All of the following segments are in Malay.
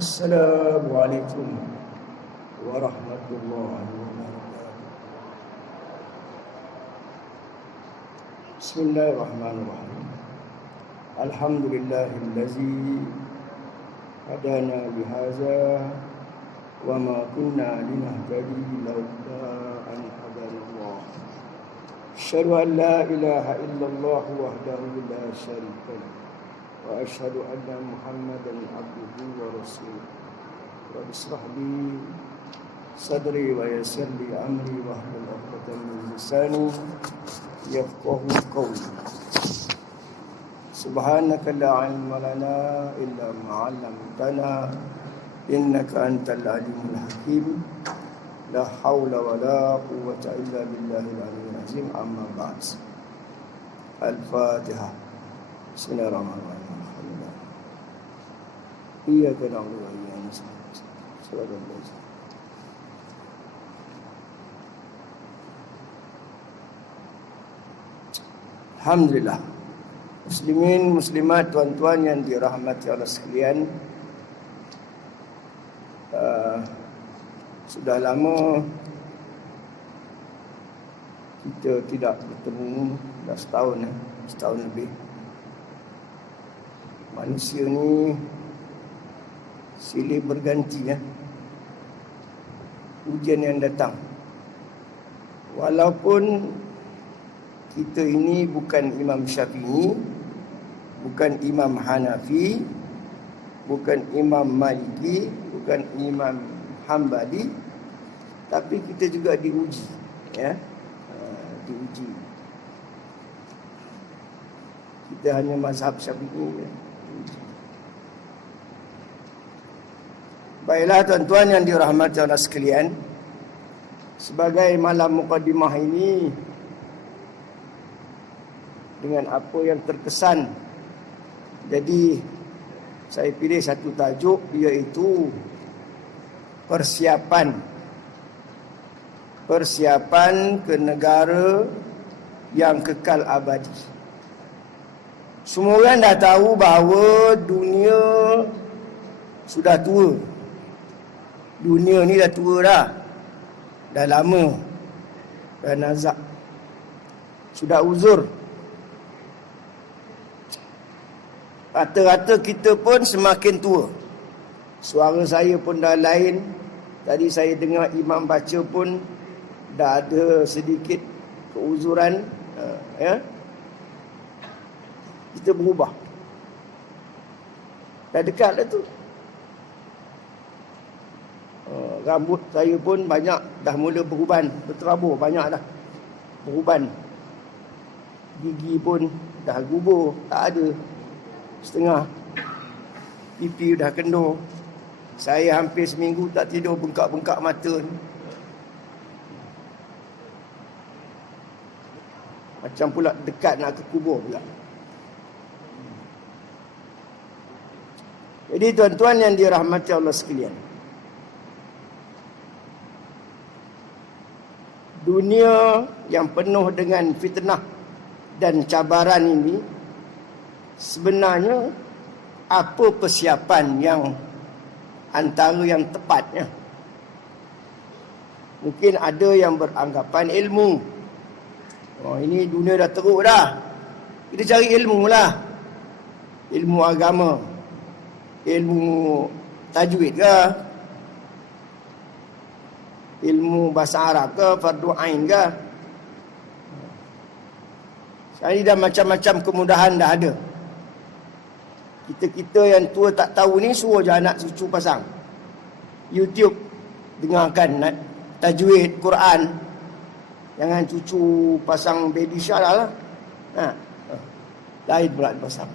Assalamualaikum warahmatullahi wabarakatuh. Bismillahirrahmanirrahim. Alhamdulillahillazi hadana bihadza wa ma kunna linahtadiya laula an hadanallah. Asyhadu an la ilaha illallah wahdahu la syarika lahu wa asyhadu anna Muhammadan abduhu wa rasuluh. Rabbi ishrah li sadri wa yassir li amri wahlul 'uqdatam min lisani yafqahu qawli. Subhanaka la 'ilma lana illa ma 'allamtana innaka antal alimul hakim. La haula wa la quwwata illa billahil aliyyil azim. Amma ba'd. Al-Fatihah. Bismillahirrahmanirrahim. Iyyaka na'budu wa iyyaka nasta'in. Shiratal ladzina Alhamdulillah. Muslimin, muslimat, tuan-tuan yang dirahmati Allah sekalian, sudah lama kita tidak bertemu, dah setahun lebih. Manusia ni silih berganti ujian yang datang. Walaupun kita ini bukan Imam Syafi'i, bukan Imam Hanafi, bukan Imam Maliki, bukan Imam Hambali, tapi kita juga diuji, diuji. Kita hanya mazhab Syafi'i. Baiklah tuan-tuan yang dirahmati Allah sekalian, sebagai malam mukadimah ini, dengan apa yang terkesan, jadi saya pilih satu tajuk, iaitu persiapan ke negara yang kekal abadi. Semua orang dah tahu bahawa dunia sudah tua. Dunia ni dah tua dah. Dah lama. Dah nazak. Sudah uzur. Rata-rata kita pun semakin tua. Suara saya pun dah lain. Tadi saya dengar imam baca pun dah ada sedikit keuzuran. Kita berubah. Dah dekat dah tu. Rambut saya pun banyak dah mula beruban, berterabur, banyak dah beruban. Gigi pun dah gubur, tak ada setengah. Pipi dah kendur. Saya hampir seminggu tak tidur, bengkak-bengkak mata ni. Macam pula dekat nak ke kubur pula. Jadi tuan-tuan yang dirahmati Allah sekalian, dunia yang penuh dengan fitnah dan cabaran ini, sebenarnya apa persiapan yang antara yang tepatnya? Mungkin ada yang beranggapan ilmu. Ini dunia dah teruk dah, kita cari ilmu lah. Ilmu agama, ilmu tajwid ke, ilmu bahasa Arab ke, fardu ain ke. Sekarang ni dah macam-macam kemudahan dah ada. Kita yang tua tak tahu ni, suruh je anak cucu pasang YouTube, dengarkan tajwid Quran. Jangan cucu pasang baby shark lah. Lain pula pasang.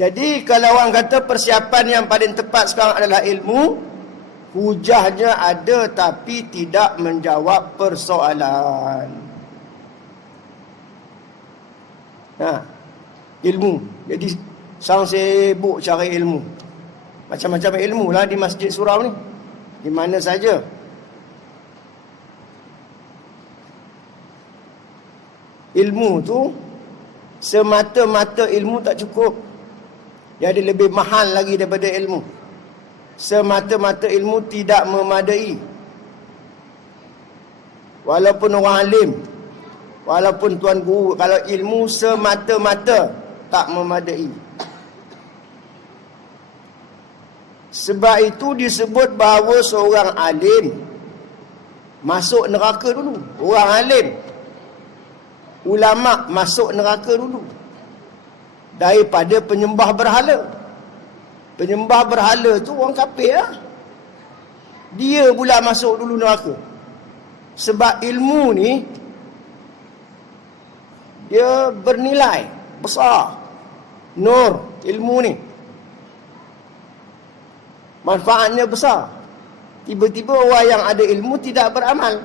Jadi kalau orang kata persiapan yang paling tepat sekarang adalah ilmu, hujahnya ada tapi tidak menjawab persoalan. Ilmu. Jadi sang sibuk cari ilmu. Macam-macam ilmu lah di Masjid Surau ni. Di mana saja. Ilmu tu, semata-mata ilmu tak cukup. Dia ada lebih mahal lagi daripada ilmu. Semata-mata ilmu tidak memadai. Walaupun orang alim, walaupun tuan guru, kalau ilmu semata-mata tak memadai. Sebab itu disebut bahawa seorang alim masuk neraka dulu. Orang alim, ulama masuk neraka dulu daripada penyembah berhala. Penyembah berhala tu orang kafir lah. Dia pula masuk dulu neraka. Sebab ilmu ni dia bernilai besar. Nur ilmu ni manfaatnya besar. Tiba-tiba orang yang ada ilmu tidak beramal,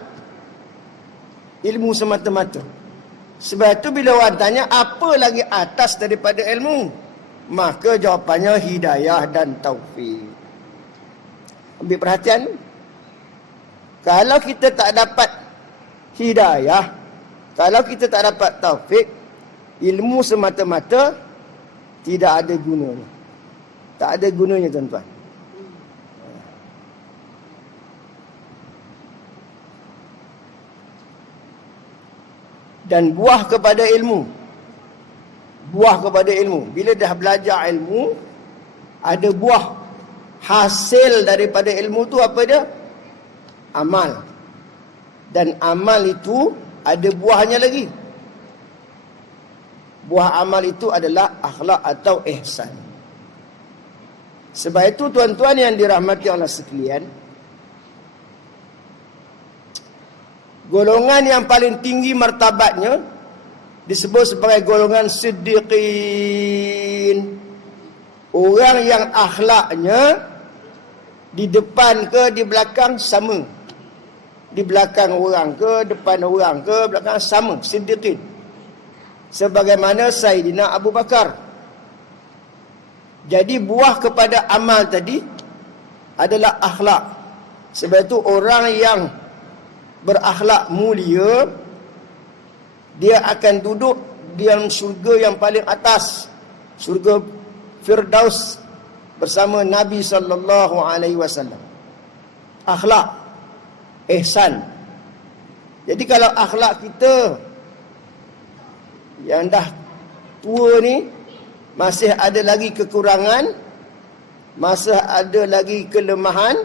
ilmu semata-mata. Sebab itu bila orang tanya apa lagi atas daripada ilmu, maka jawapannya hidayah dan taufik. Ambil perhatian. Kalau kita tak dapat hidayah, kalau kita tak dapat taufik, ilmu semata-mata tidak ada gunanya. Tak ada gunanya, tuan-tuan. Dan buah kepada ilmu. Buah kepada ilmu. Bila dah belajar ilmu, ada buah. Hasil daripada ilmu tu apa dia? Amal. Dan amal itu ada buahnya lagi. Buah amal itu adalah akhlak atau ihsan. Sebab itu tuan-tuan yang dirahmati Allah sekalian, golongan yang paling tinggi martabatnya disebut sebagai golongan siddiqin. Orang yang akhlaknya di depan ke di belakang sama. Di belakang orang ke, depan orang ke, belakang sama. Siddiqin. Sebagaimana Sayyidina Abu Bakar. Jadi buah kepada amal tadi adalah akhlak. Sebab itu orang yang berakhlak mulia, dia akan duduk di dalam syurga yang paling atas, syurga Firdaus bersama Nabi SAW. Akhlak, ihsan. Jadi kalau akhlak kita yang dah tua ni masih ada lagi kekurangan, masih ada lagi kelemahan,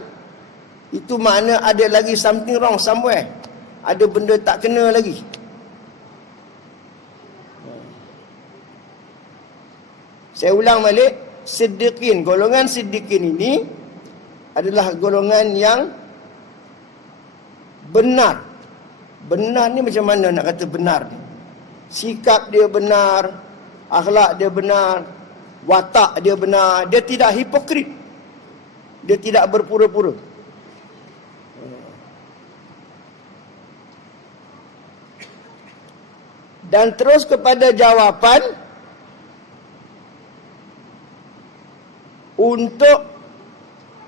itu makna ada lagi something wrong somewhere. Ada benda tak kena lagi. Saya ulang balik, siddiqin, golongan siddiqin ini adalah golongan yang benar. Benar ni macam mana nak kata benar ni? Sikap dia benar, akhlak dia benar, watak dia benar, dia tidak hipokrit. Dia tidak berpura-pura. Dan terus kepada jawapan untuk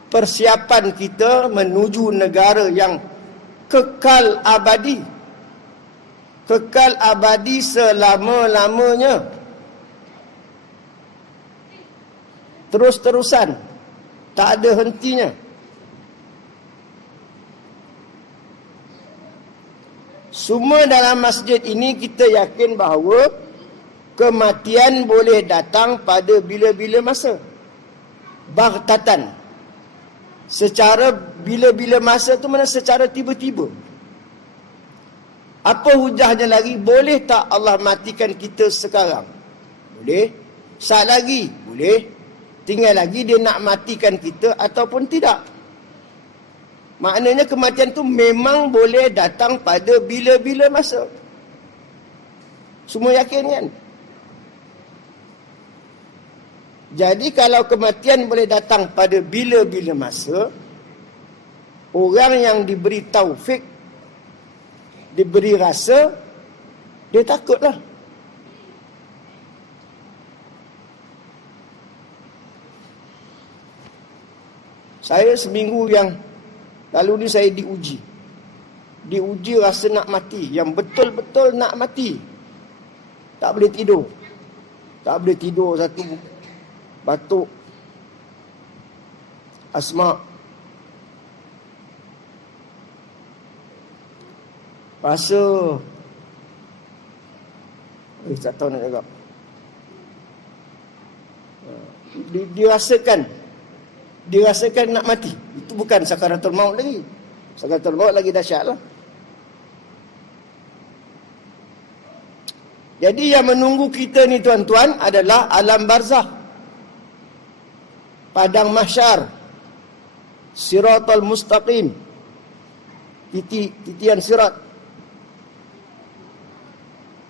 persiapan kita menuju negara yang kekal abadi. Kekal abadi selama-lamanya. Terus-terusan. Tak ada hentinya. Semua dalam masjid ini kita yakin bahawa kematian boleh datang pada bila-bila masa. Baghtatan. Secara bila-bila masa tu mana secara tiba-tiba. Apa hujahnya lagi? Boleh tak Allah matikan kita sekarang? Boleh. Saat lagi? Boleh. Tinggal lagi dia nak matikan kita ataupun tidak. Maknanya kematian tu memang boleh datang pada bila-bila masa. Semua yakin kan? Jadi kalau kematian boleh datang pada bila-bila masa, orang yang diberi taufik, diberi rasa, dia takutlah. Saya seminggu yang lalu ni saya diuji. Diuji rasa nak mati. Yang betul-betul nak mati. Tak boleh tidur. Tak boleh tidur satu batuk, asma, rasa tak tahu nak cakap. Dirasakan nak mati. Itu bukan sakaratul maut lagi. Sakaratul maut lagi dahsyat lah. Jadi yang menunggu kita ni tuan-tuan adalah alam barzah, padang mahsyar, siratal mustaqim, titian sirat.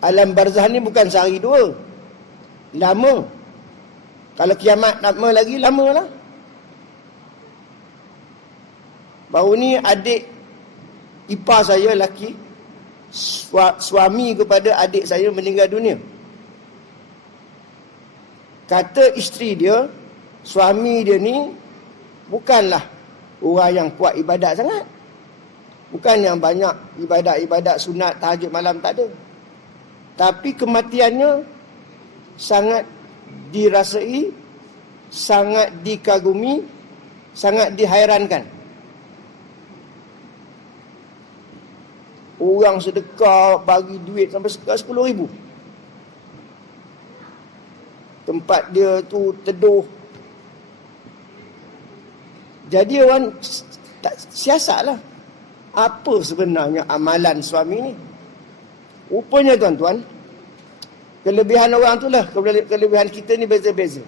Alam barzah ni bukan sehari dua, lama. Kalau kiamat lama lagi, lama lah. Baru ni adik ipar saya lelaki, suami kepada adik saya meninggal dunia. Kata isteri dia, suami dia ni bukanlah orang yang kuat ibadat sangat. Bukan yang banyak ibadat-ibadat sunat, tahajud malam, tak ada. Tapi kematiannya sangat dirasai, sangat dikagumi, sangat dihairankan. Orang sedekah bagi duit sampai 10,000. Tempat dia tu teduh. Jadi orang tak siasatlah apa sebenarnya amalan suami ni. Rupanya tuan-tuan, kelebihan orang tu lah, kelebihan kita ni beza-beza.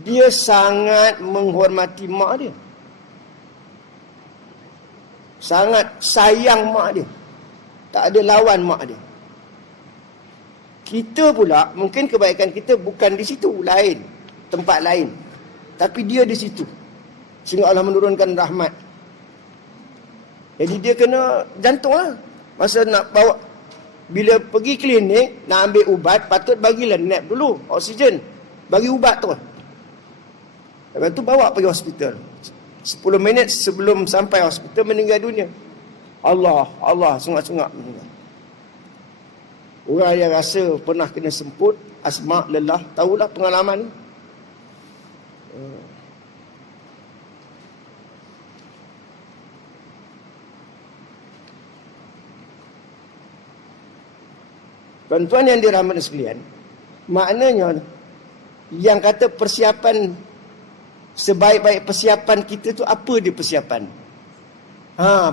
Dia sangat menghormati mak dia, sangat sayang mak dia, tak ada lawan mak dia. Kita pula, mungkin kebaikan kita bukan di situ, lain, tempat lain. Tapi dia di situ, sehingga Allah menurunkan rahmat. Jadi dia kena jantung lah. Masa nak bawa, bila pergi klinik, nak ambil ubat, patut bagilah nap dulu, oksigen. Bagi ubat tu. Lepas tu bawa pergi hospital. 10 minit sebelum sampai hospital, meninggal dunia. Allah, sungak-sungak meninggal. Orang yang rasa pernah kena semput, asma, lelah, tahulah pengalaman ni. Tuan-tuan yang dirahmati sekalian, maknanya yang kata persiapan, sebaik-baik persiapan kita tu apa dia persiapan?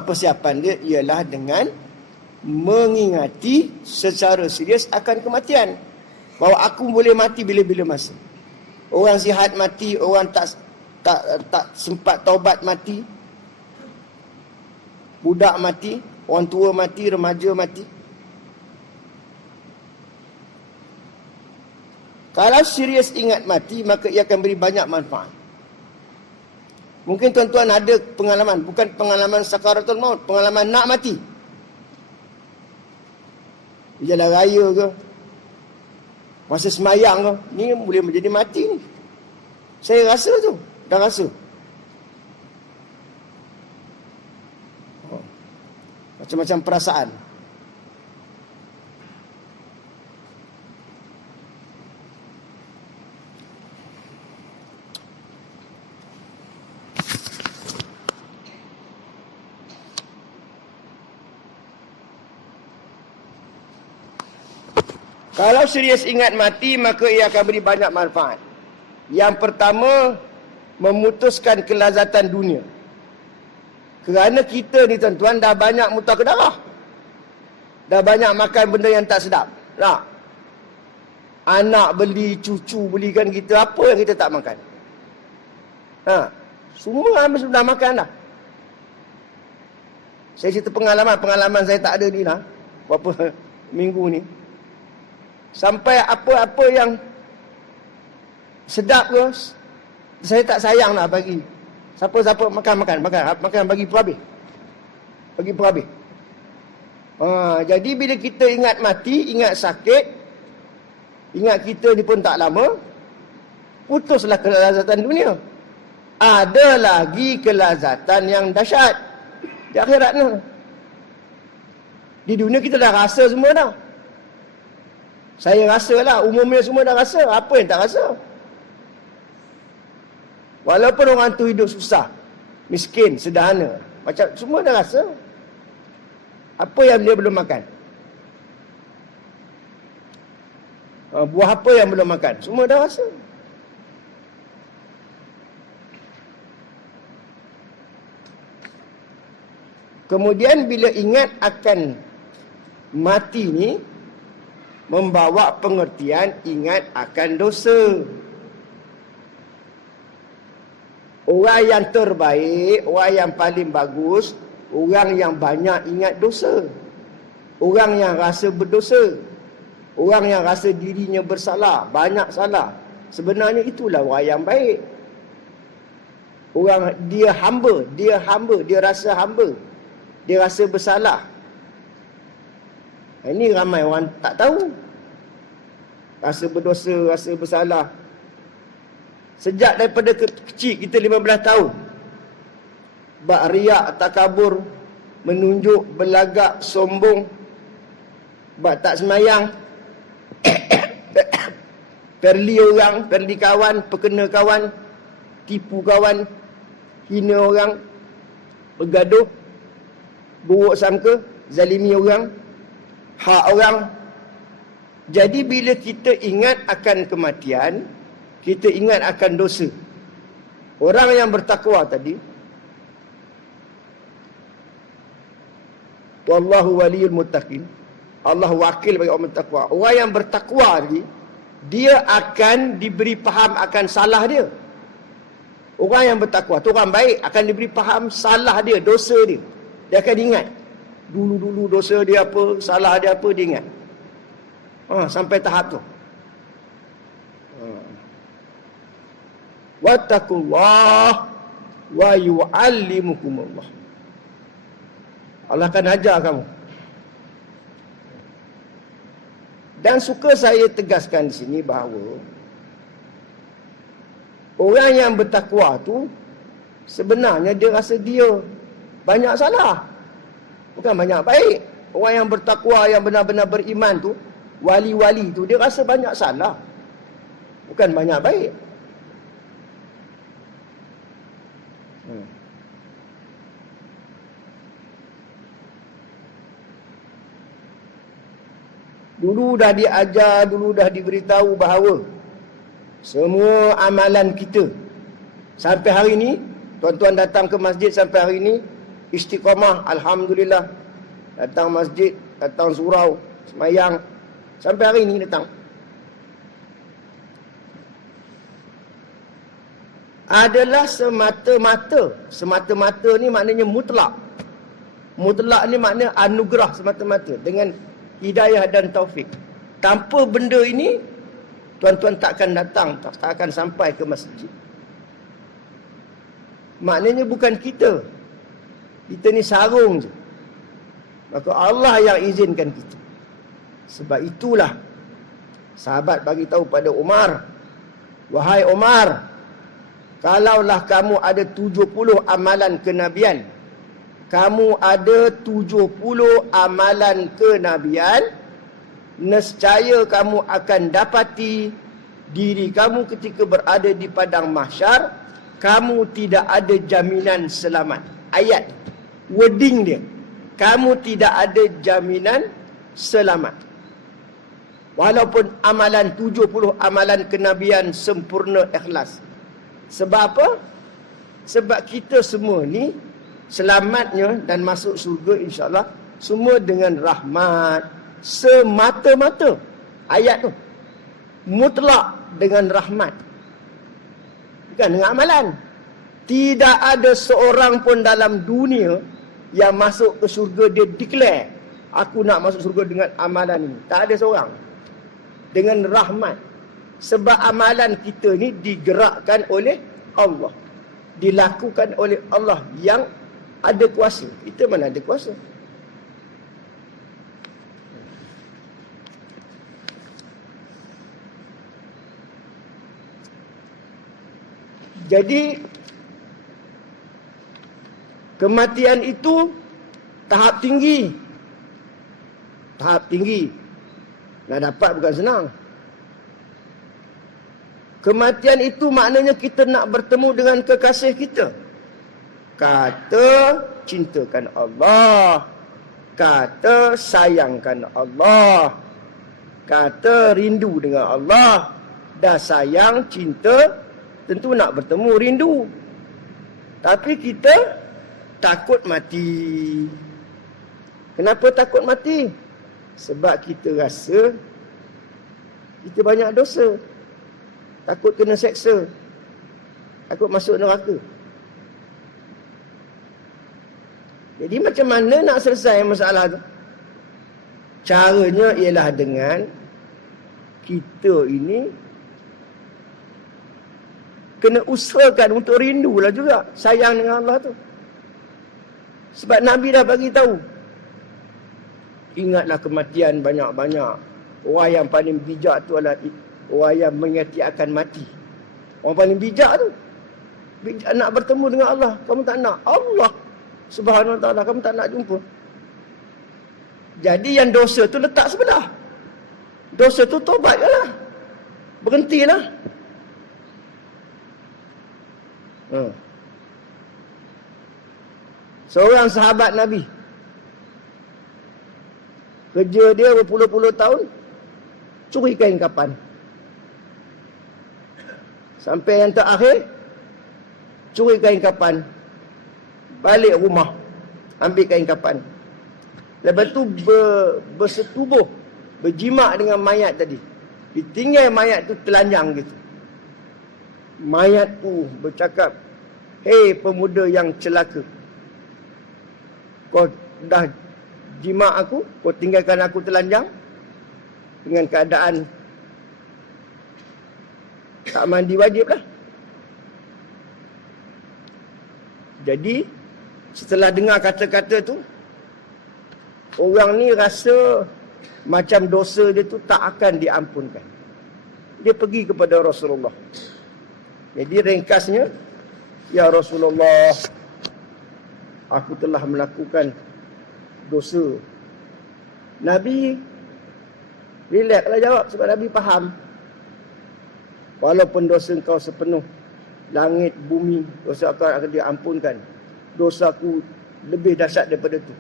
Persiapan dia ialah dengan mengingati secara serius akan kematian. Bahawa aku boleh mati bila-bila masa. Orang sihat mati, orang tak sempat taubat mati. Budak mati, orang tua mati, remaja mati. Kalau serius ingat mati, maka ia akan beri banyak manfaat. Mungkin tuan-tuan ada pengalaman, bukan pengalaman sakaratul maut, pengalaman nak mati. Di jalan raya ke, masa semayang ke, ni boleh menjadi mati ni. Saya rasa tu, dah rasa. Macam-macam perasaan. Kalau serius ingat mati, maka ia akan beri banyak manfaat. Yang pertama, memutuskan kelazatan dunia. Kerana kita ni tuan-tuan dah banyak muntah ke darah. Dah banyak makan benda yang tak sedap. Tak? Anak beli, cucu belikan kita, apa yang kita tak makan? Semua sudah makan dah. Saya cerita pengalaman saya tak ada ni lah. Berapa minggu ni. Sampai apa-apa yang sedap ke, saya tak sayang lah bagi. Siapa-siapa makan, bagi perhabis. Bagi perhabis. Jadi bila kita ingat mati, ingat sakit, ingat kita ni pun tak lama, putuslah kelazatan dunia. Ada lagi kelazatan yang dahsyat di akhirat ni. Di dunia kita dah rasa semua dah. Saya rasa lah, umumnya semua dah rasa. Apa yang tak rasa? Walaupun orang tu hidup susah, miskin, sederhana, macam semua dah rasa. Apa yang dia belum makan? Buah apa yang belum makan? Semua dah rasa. Kemudian bila ingat akan mati ni, membawa pengertian ingat akan dosa. Orang yang terbaik, orang yang paling bagus, orang yang banyak ingat dosa. Orang yang rasa berdosa. Orang yang rasa dirinya bersalah, banyak salah. Sebenarnya itulah orang yang baik. Orang dia hamba, dia rasa hamba. Dia rasa bersalah. Ini ramai orang tak tahu. Rasa berdosa, rasa bersalah. Sejak daripada kecil kita 15 tahun. Bak riak, takabur, menunjuk, belagak, sombong. Bak tak semayang. Perli orang, perli kawan, perkena kawan, tipu kawan, hina orang, bergaduh, buruk sangka, zalimi orang, hak orang. Jadi bila kita ingat akan kematian, kita ingat akan dosa. Orang yang bertakwa tadi, wallahu waliyul muttaqin, Allah wakil bagi orang bertakwa. Orang yang bertakwa tadi, dia akan diberi faham akan salah dia. Orang yang bertakwa tu orang baik, akan diberi faham salah dia, dosa dia. Dia akan ingat dulu-dulu dosa dia apa, salah dia apa, dia ingat. Sampai tahap tu. Wattaqullah wa yu'allimukumullah. Allah akan ajar kamu. Dan suka saya tegaskan di sini bahawa orang yang bertakwa tu sebenarnya dia rasa dia banyak salah, bukan banyak baik. Orang yang bertakwa, yang benar-benar beriman tu, wali-wali tu, dia rasa banyak salah, bukan banyak baik. Dulu dah diajar, dulu dah diberitahu bahawa semua amalan kita sampai hari ini, tuan-tuan datang ke masjid sampai hari ini, istiqamah, alhamdulillah. Datang masjid, datang surau, semayang, sampai hari ini datang. Adalah semata-mata. Semata-mata ni maknanya mutlak. Mutlak ni maknanya anugerah semata-mata dengan hidayah dan taufik. Tanpa benda ini, tuan-tuan takkan datang, tak akan sampai ke masjid. Maknanya bukan kita. Kita ni sarung je. Maka Allah yang izinkan kita. Sebab itulah sahabat bagi tahu pada Umar, wahai Umar, kalaulah kamu ada 70 amalan kenabian, kamu ada 70 amalan kenabian, nescaya kamu akan dapati diri kamu ketika berada di padang mahsyar, kamu tidak ada jaminan selamat. Ayat, wording dia, kamu tidak ada jaminan selamat. Walaupun amalan 70 amalan kenabian sempurna ikhlas. Sebab apa? Sebab kita semua ni selamatnya dan masuk surga insya-Allah semua dengan rahmat semata-mata. Ayat tu mutlak dengan rahmat, bukan dengan amalan. Tidak ada seorang pun dalam dunia yang masuk ke surga dia declare, aku nak masuk surga dengan amalan ini. Tak ada seorang. Dengan rahmat. Sebab amalan kita ni digerakkan oleh Allah, dilakukan oleh Allah yang ada kuasa. Kita mana ada kuasa. Jadi kematian itu tahap tinggi. Tahap tinggi. Nak dapat bukan senang. Kematian itu maknanya kita nak bertemu dengan kekasih kita. Kata cintakan Allah, kata sayangkan Allah, kata rindu dengan Allah. Dah sayang, cinta, tentu nak bertemu, rindu. Tapi kita takut mati. Kenapa takut mati? Sebab kita rasa kita banyak dosa. Takut kena seksa. Takut masuk neraka. Jadi macam mana nak selesai masalah tu? Caranya ialah dengan kita ini kena usahakan untuk rindulah juga sayang dengan Allah tu. Sebab Nabi dah bagi tahu. Ingatlah kematian banyak-banyak. Orang yang paling bijak tu adalah orang yang mengingati akan mati. Orang paling bijak tu. Bijak nak bertemu dengan Allah. Kamu tak nak. Allah Subhanahu Wa Taala kamu tak nak jumpa. Jadi yang dosa tu letak sebelah. Dosa tu tobat je lah. Berhentilah. Seorang sahabat Nabi. Kerja dia berpuluh-puluh tahun. Curi kain kapan. Sampai yang terakhir. Curi kain kapan. Balik rumah. Ambil kain kapan. Lepas tu bersetubuh. Berjimak dengan mayat tadi. Ditinggal mayat tu telanjang gitu. Mayat tu bercakap, hei pemuda yang celaka, kau dah jimat aku, kau tinggalkan aku telanjang dengan keadaan tak mandi wajib lah. Jadi setelah dengar kata-kata tu, orang ni rasa macam dosa dia tu tak akan diampunkan. Dia pergi kepada Rasulullah. Jadi ringkasnya, ya Rasulullah, aku telah melakukan dosa. Nabi relaxlah jawab sebab Nabi faham. Walaupun dosa engkau sepenuh langit, bumi, dosa kau akan diampunkan. Dosaku lebih dahsyat daripada itu.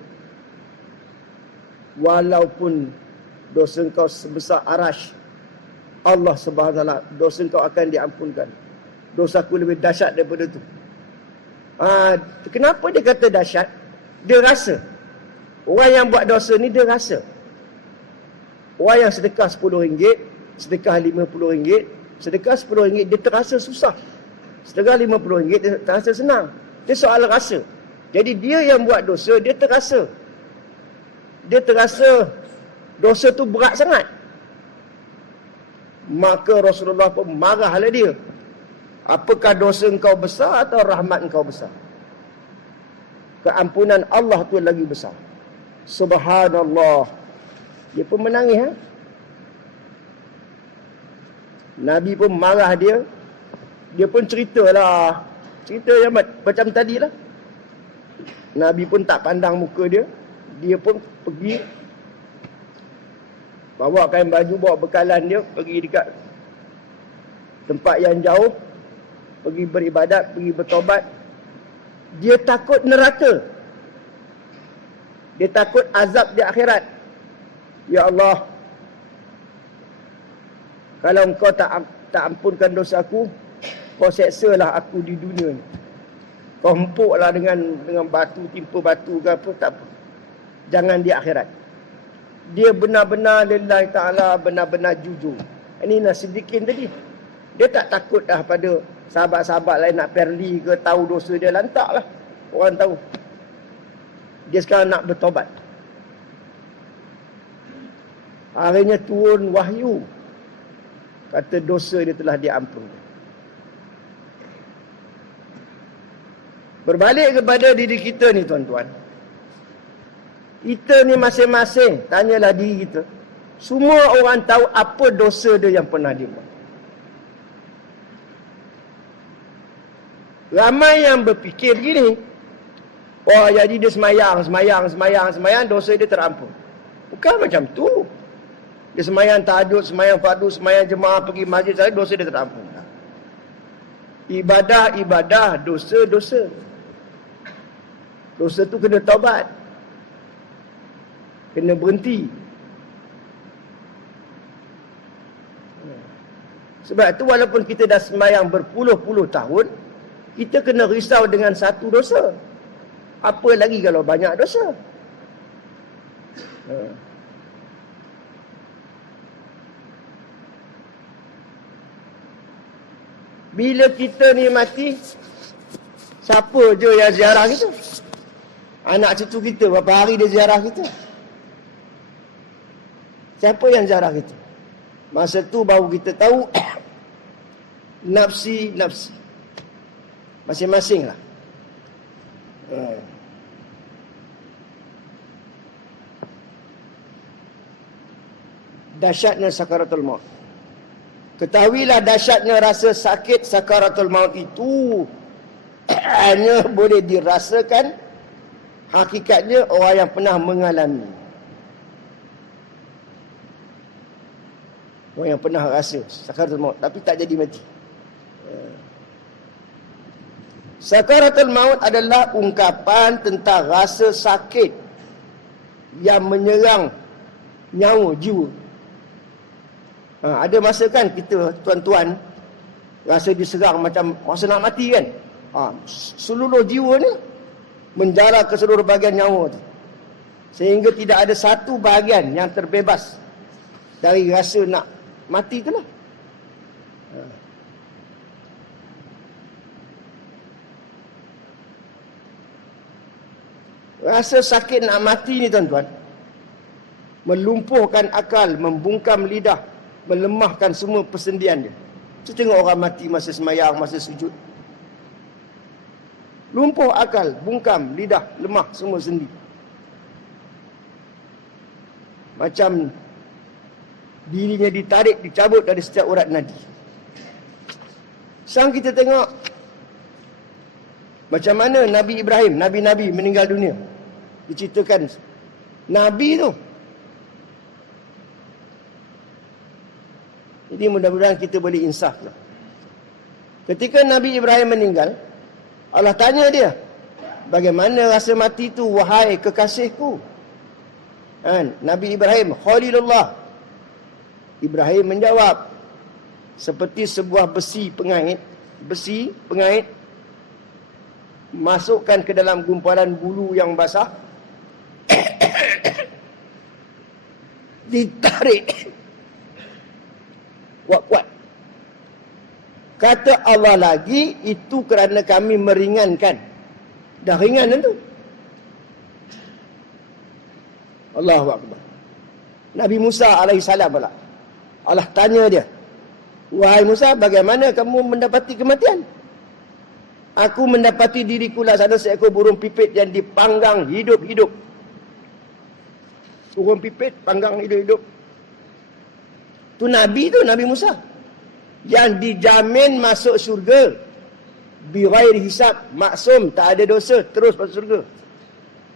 Walaupun dosa engkau sebesar arash, Allah Subhanahu Wa Taala, dosa engkau akan diampunkan. Dosaku lebih dahsyat daripada itu. Kenapa dia kata dahsyat? Dia rasa. Orang yang buat dosa ni dia rasa. Orang yang sedekah RM10, sedekah RM50, sedekah RM10 dia terasa susah. Sedekah RM50 dia terasa senang. Dia soal rasa. Jadi dia yang buat dosa, dia terasa. Dia terasa dosa tu berat sangat. Maka Rasulullah pun marahlah dia. Apakah dosa engkau besar atau rahmat engkau besar? Keampunan Allah tu lagi besar. Subhanallah. Dia pun menangis. Nabi pun marah dia. Dia pun ceritalah. Cerita yang macam tadi lah. Nabi pun tak pandang muka dia. Dia pun pergi. Bawa kain baju, bawa bekalan dia. Pergi dekat tempat yang jauh. Pergi beribadat, pergi bertobat. Dia takut neraka. Dia takut azab di akhirat. Ya Allah, kalau engkau tak ampunkan dosaku, kau seksalah aku di dunia ni. Kau empuklah dengan batu, timpa batu ke apa, tak apa. Jangan di akhirat. Dia benar-benar lillahi ta'ala, benar-benar jujur. Ini Nasidikin tadi. Dia tak takut dah pada sahabat-sahabat lain nak perli ke, tahu dosa dia, lantaklah. Orang tahu. Dia sekarang nak bertobat. Akhirnya turun wahyu. Kata dosa dia telah diampunkan. Berbalik kepada diri kita ni tuan-tuan. Kita ni masing-masing, tanyalah diri kita. Semua orang tahu apa dosa dia yang pernah dia buat. Ramai yang berfikir begini. Oh, jadi dia semayang, dosa dia terampun. Bukan macam tu. Dia semayang tahajud, semayang fardu, semayang jemaah, pergi masjid saja, dosa dia terampun. Ibadah, dosa. Dosa tu kena taubat. Kena berhenti. Sebab tu walaupun kita dah sembahyang berpuluh-puluh tahun, kita kena risau dengan satu dosa. Apa lagi kalau banyak dosa? Bila kita ni mati, siapa je yang ziarah kita? Anak cucu kita, berapa hari dia ziarah kita? Siapa yang ziarah kita? Masa tu baru kita tahu nafsi. Masing-masing lah. Dahsyatnya sakaratul maut. Ketahuilah dahsyatnya rasa sakit sakaratul maut itu hanya boleh dirasakan hakikatnya orang yang pernah mengalami. Orang yang pernah rasa sakaratul maut tapi tak jadi mati. Sakaratul maut adalah ungkapan tentang rasa sakit yang menyerang nyawa, jiwa. Ada masa kan kita tuan-tuan rasa diserang macam rasa nak mati kan. Seluruh jiwa ni menjara ke seluruh bahagian nyawa tu. Sehingga tidak ada satu bahagian yang terbebas dari rasa nak mati tu lah. Rasa sakit nak mati ni tuan-tuan melumpuhkan akal, membungkam lidah, melemahkan semua persendian dia. Kita tengok orang mati masa semayang, masa sujud. Lumpuh akal, bungkam, lidah, lemah semua sendi. Macam dirinya ditarik, dicabut dari setiap urat nadi. Sang kita tengok macam mana Nabi Ibrahim, Nabi-Nabi meninggal dunia. Diceritakan Nabi tu. Jadi mudah-mudahan kita boleh insaf lah. Ketika Nabi Ibrahim meninggal, Allah tanya dia, bagaimana rasa mati tu wahai kekasihku? Nabi Ibrahim, Khalilullah. Ibrahim menjawab, seperti sebuah besi pengait, masukkan ke dalam gumpalan bulu yang basah, ditarik kuat-kuat. Kata Allah lagi, itu kerana kami meringankan. Dah ringan tu. Allahu Akbar. Nabi Musa alaihissalam pula. Allah tanya dia, wahai Musa, bagaimana kamu mendapati kematian? Aku mendapati diriku laksana seekor burung pipit yang dipanggang hidup-hidup. Burung pipit panggang hidup-hidup. Tu Nabi Musa. Yang dijamin masuk syurga. Bighair hisab, maksum, tak ada dosa, terus masuk syurga.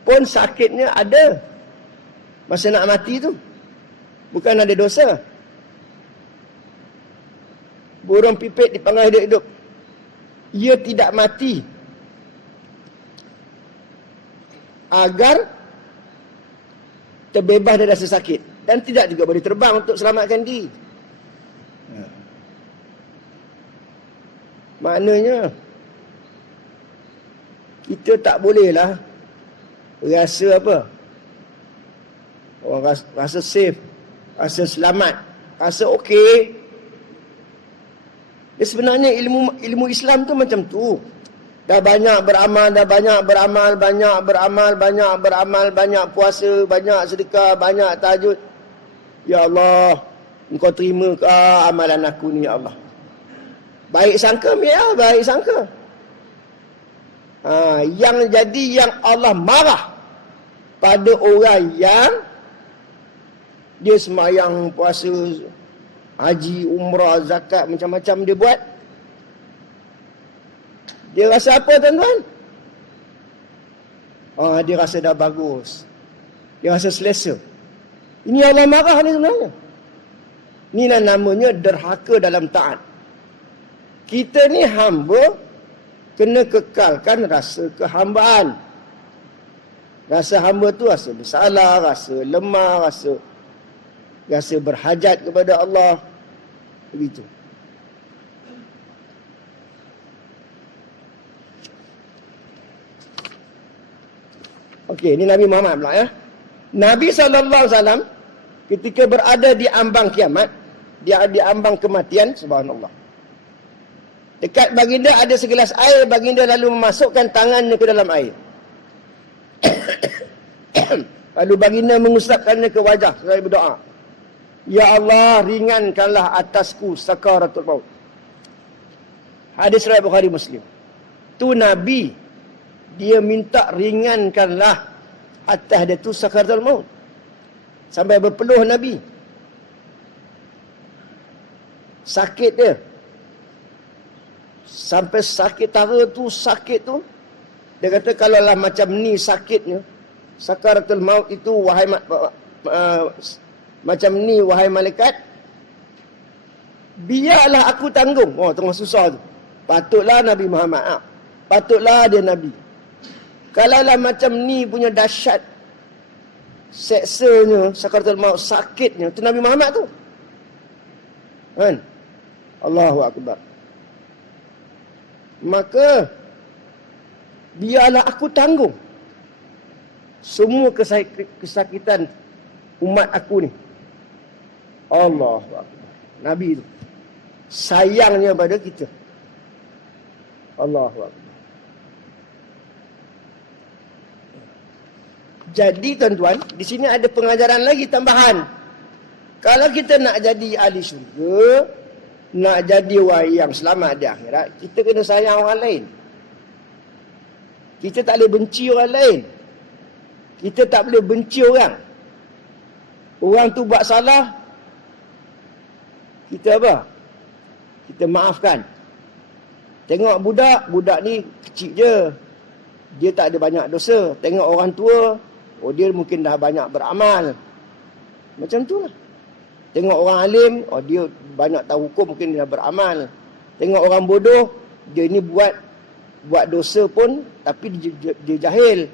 Pun sakitnya ada. Masa nak mati tu. Bukan ada dosa. Burung pipit dipanggang hidup-hidup. Ia tidak mati agar terbebas dari rasa sakit, dan tidak juga boleh terbang untuk selamatkan diri. Maknanya kita tak bolehlah rasa apa, orang rasa safe, rasa selamat, rasa okey. Dia sebenarnya ilmu Islam tu macam tu. Dah banyak beramal, banyak puasa, banyak sedekah, banyak tahajud. Ya Allah, Engkau terima ke amalan aku ni, ya Allah? Baik sangka, ya, baik sangka. Yang jadi yang Allah marah pada orang yang dia sembahyang, puasa, haji, umrah, zakat, macam-macam dia buat. Dia rasa apa tuan-tuan? Dia rasa dah bagus. Dia rasa selesa. Ini Allah marah ni sebenarnya. Inilah namanya derhaka dalam taat. Kita ni hamba, kena kekalkan rasa kehambaan. Rasa hamba tu rasa bersalah, rasa lemah, rasa berhajat kepada Allah. Begitu. Okey, ini Nabi Muhammad pula ya. Nabi SAW ketika berada di ambang kiamat, dia di ambang kematian, subhanallah. Dekat baginda ada segelas air, baginda lalu memasukkan tangannya ke dalam air. Lalu baginda mengusapkannya ke wajah seraya berdoa. Ya Allah, ringankanlah atasku sakaratul maut. Hadis riwayat Bukhari Muslim. Tu Nabi, dia minta ringankanlah atas dia tu sakaratul maut. Sampai berpeluh Nabi. Sakit dia. Sampai sakit tara tu, sakit tu. Dia kata kalaulah macam ni sakitnya, sakaratul maut itu macam ni wahai malaikat, biarlah aku tanggung. Oh, tengah susah tu. Patutlah Nabi Muhammad. Patutlah dia Nabi. Kalaulah macam ni punya dahsyat, seksanya, sakaratul maut, sakitnya, tu Nabi Muhammad tu. Kan? Allahu Akbar. Maka biarlah aku tanggung semua kesakitan umat aku ni. Allahu Akbar. Nabi tu sayangnya pada kita. Allahu Akbar. Jadi tuan-tuan, di sini ada pengajaran lagi tambahan. Kalau kita nak jadi ahli syurga, nak jadi orang yang selamat di akhirat, kita kena sayang orang lain. Kita tak boleh benci orang lain. Kita tak boleh benci orang. Orang tu buat salah, kita apa? Kita maafkan. Tengok budak ni kecil je. Dia tak ada banyak dosa. Tengok orang tua, oh dia mungkin dah banyak beramal. Macam tu lah. Tengok orang alim, oh dia banyak tahu hukum, mungkin dia dah beramal. Tengok orang bodoh, dia ni buat dosa pun, tapi dia jahil.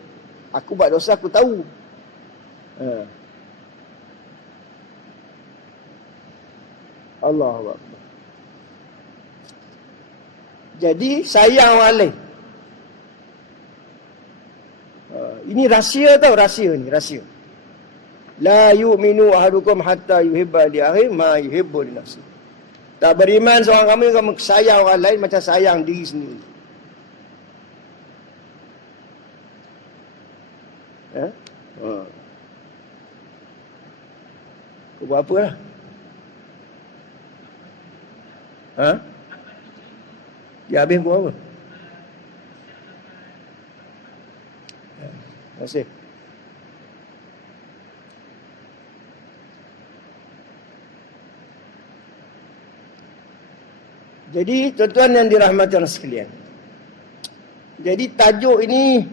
Aku buat dosa, aku tahu. Allahu Akbar. Jadi sayang orang lain. Ini rahsia tau, rahsia ni, rahsia. La yu'minu ahadukum hatta yuhibba li akhihi ma yuhibbu li nafsihi. Tak beriman seorang kamu sayang orang lain macam sayang diri sendiri. Kau buat apa lah? Dia habis buat apa? Terima kasih. Jadi tuan-tuan yang dirahmati Allah sekalian, jadi tajuk ini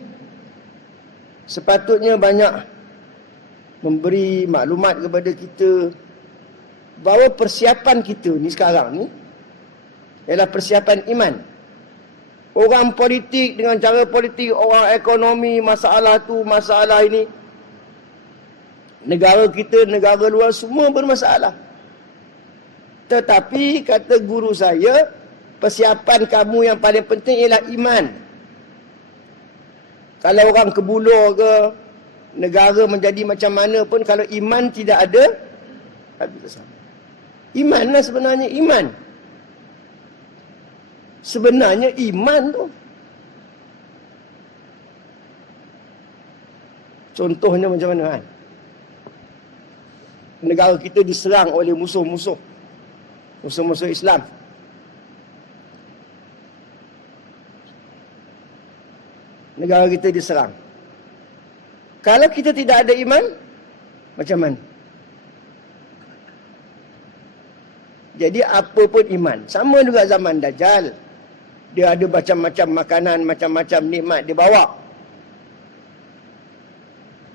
sepatutnya banyak memberi maklumat kepada kita bahawa persiapan kita ni sekarang ni ialah persiapan iman. Orang politik dengan cara politik, orang ekonomi, masalah tu, masalah ini. Negara kita, negara luar, semua bermasalah. Tetapi kata guru saya, persiapan kamu yang paling penting ialah iman. Kalau orang kebulur ke, negara menjadi macam mana pun, kalau iman tidak ada, habis sama. Iman lah sebenarnya, iman. Sebenarnya iman tu. Contohnya macam mana kan? Negara kita diserang oleh musuh-musuh Islam. Negara kita diserang. Kalau kita tidak ada iman, macam mana? Jadi apa pun iman. Sama juga zaman Dajjal. Dia ada macam-macam makanan, macam-macam nikmat dia bawa.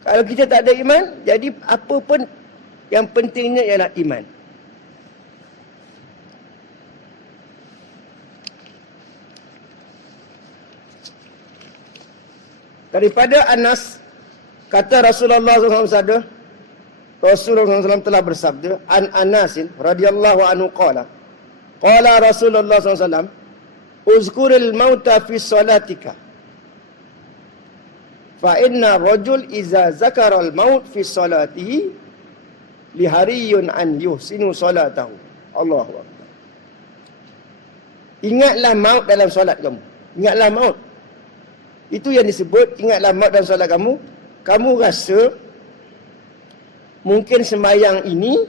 Kalau kita tak ada iman, jadi apa pun yang pentingnya ialah iman. Daripada Anas, kata Rasulullah SAW, Rasulullah SAW telah bersabda, an Anasin radhiyallahu anhu qala Rasulullah SAW, uzkuril mauta fi salatika, fa inna rajul iza zakaral maut fi salatihi lihariyun an yuhsinu salatahu. Allahu Akbar. Ingatlah maut dalam solat kamu. Ingatlah maut. Itu yang disebut ingatlah maut dalam solat kamu. Kamu rasa mungkin sembahyang ini,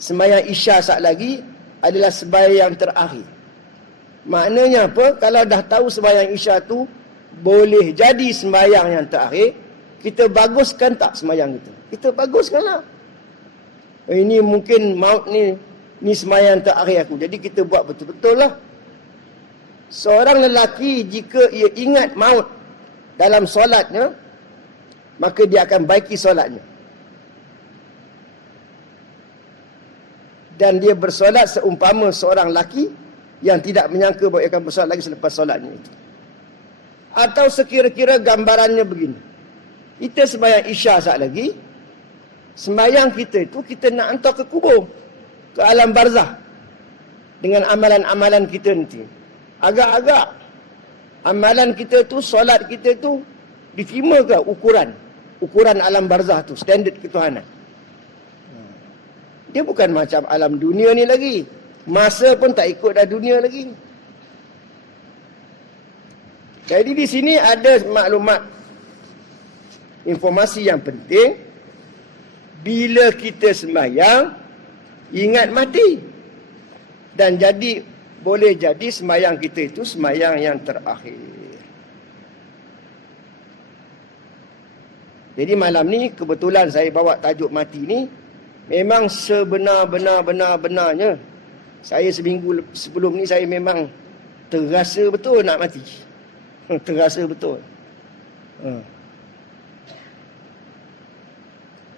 sembahyang Isya saat lagi adalah sembahyang terakhir. Maknanya apa? Kalau dah tahu sembahyang Isya tu boleh jadi sembahyang yang terakhir, kita baguskan tak sembahyang itu? Kita baguskanlah. Ini mungkin maut ni sembahyang terakhir aku. Jadi kita buat betul-betul lah. Seorang lelaki jika ia ingat maut dalam solatnya, maka dia akan baiki solatnya. Dan dia bersolat seumpama seorang lelaki yang tidak menyangka bahawa ia akan bersolat lagi selepas solatnya itu. Atau sekira-kira gambarannya begini. Kita sembahyang Isya saat lagi, sembahyang kita itu kita nak hantar ke kubur, ke alam barzah dengan amalan-amalan kita nanti. Agak-agak amalan kita tu, solat kita tu diterima ke ukuran alam barzah tu, standard ketuhanan. Dia bukan macam alam dunia ni lagi. Masa pun tak ikut dah dunia lagi. Jadi di sini ada maklumat, informasi yang penting. Bila kita sembahyang, ingat mati. Dan boleh jadi sembahyang kita itu sembahyang yang terakhir. Jadi malam ni kebetulan saya bawa tajuk mati ni. Memang sebenar-benarnya saya seminggu sebelum ni saya memang terasa betul nak mati. Terasa betul.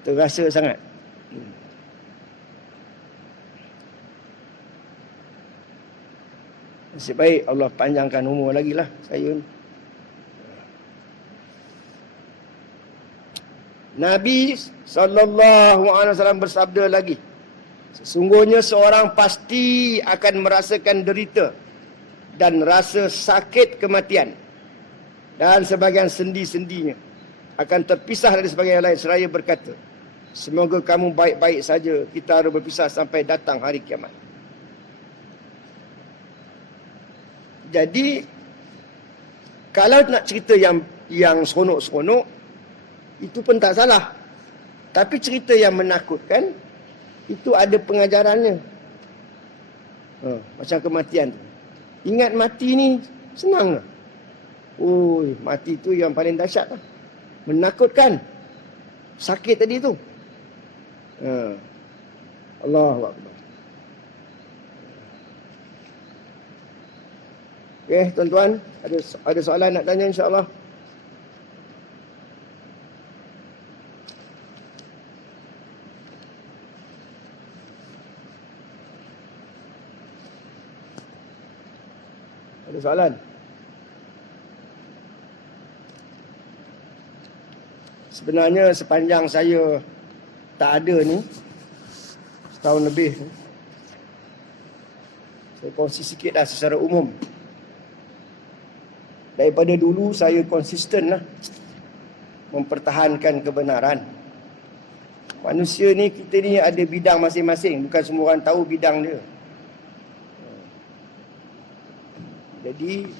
Terasa sangat. Nasib baik Allah panjangkan umur lagi lah saya. Nabi SAW bersabda lagi, sesungguhnya seorang pasti akan merasakan derita dan rasa sakit kematian, dan sebagian sendi-sendinya akan terpisah dari sebagian yang lain seraya berkata, semoga kamu baik-baik saja, kita harus berpisah sampai datang hari kiamat. Jadi kalau nak cerita yang seronok-seronok, itu pun tak salah. Tapi cerita yang menakutkan, itu ada pengajarannya. Macam kematian tu. Ingat mati ni senang lah. Mati tu yang paling dahsyat lah. Menakutkan. Sakit tadi tu. Allahu Akbar. Okey, tuan-tuan, ada soalan nak tanya insya-Allah. Ada soalan? Sebenarnya sepanjang saya tak ada ni, setahun lebih, saya kongsi sikit dah secara umum. Daripada dulu saya konsisten lah mempertahankan kebenaran. Manusia ni, kita ni ada bidang masing-masing. Bukan semua orang tahu bidang dia. Jadi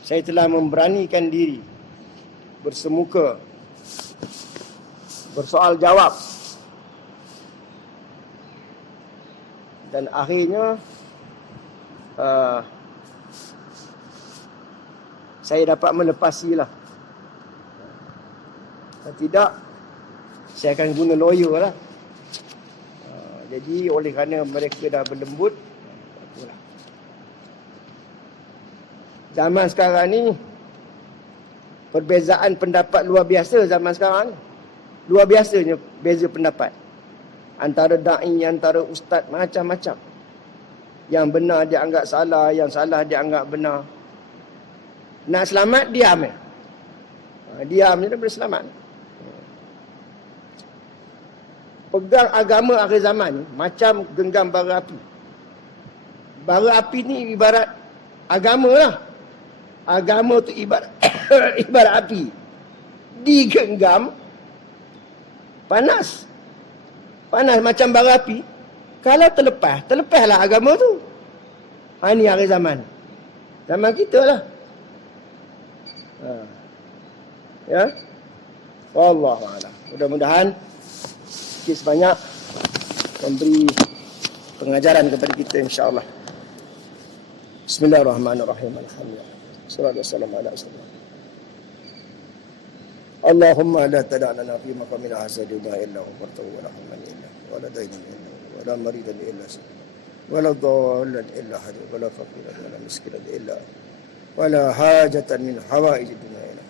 saya telah memberanikan diri bersemuka, bersoal jawab, dan akhirnya saya dapat melepasilah. Kalau tidak, saya akan guna lawyer lah. Jadi oleh kerana mereka dah berlembut, itulah. Zaman sekarang ni perbezaan pendapat luar biasa zaman sekarang. Luar biasanya beza pendapat. Antara da'i, antara ustaz, macam-macam. Yang benar dia anggap salah, yang salah dia anggap benar. Nak selamat, diam. Diam je daripada selamat. Pegang agama akhir zaman ni macam genggam bara api. Bara api ni ibarat agama lah. Agama tu ibarat ibarat api. Digenggam, panas. Panas macam bara api. Kalau terlepaslah agama tu. Ini akhir zaman. Zaman kita lah. Ya. Wallahualam. Mudah-mudahan sikit sebanyak memberi pengajaran kepada kita, insya-Allah. Bismillahirrahmanirrahim. Alhamdulillah. Sallallahu alaihi wasallam ala rasulillah. Allahumma la tada' lana fi maqamina hasadina illa ghafartahu wa la hamman illa wa la daynan illa wa la maridan illa wa la dhallan illa hadi wa la faqiran wa la miskinan illa wa la hajatan min hawaij dunya illa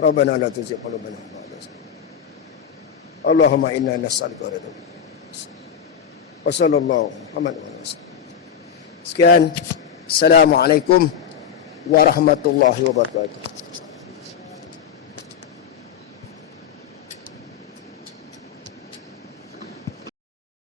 Rabbana la tuzigh qulubana ba'da idh hadaytana. Allahumma inna nas'aluka ridha wa sallallahu Muhammad wa sallam. Sekian. Assalamualaikum warahmatullahi wabarakatuh.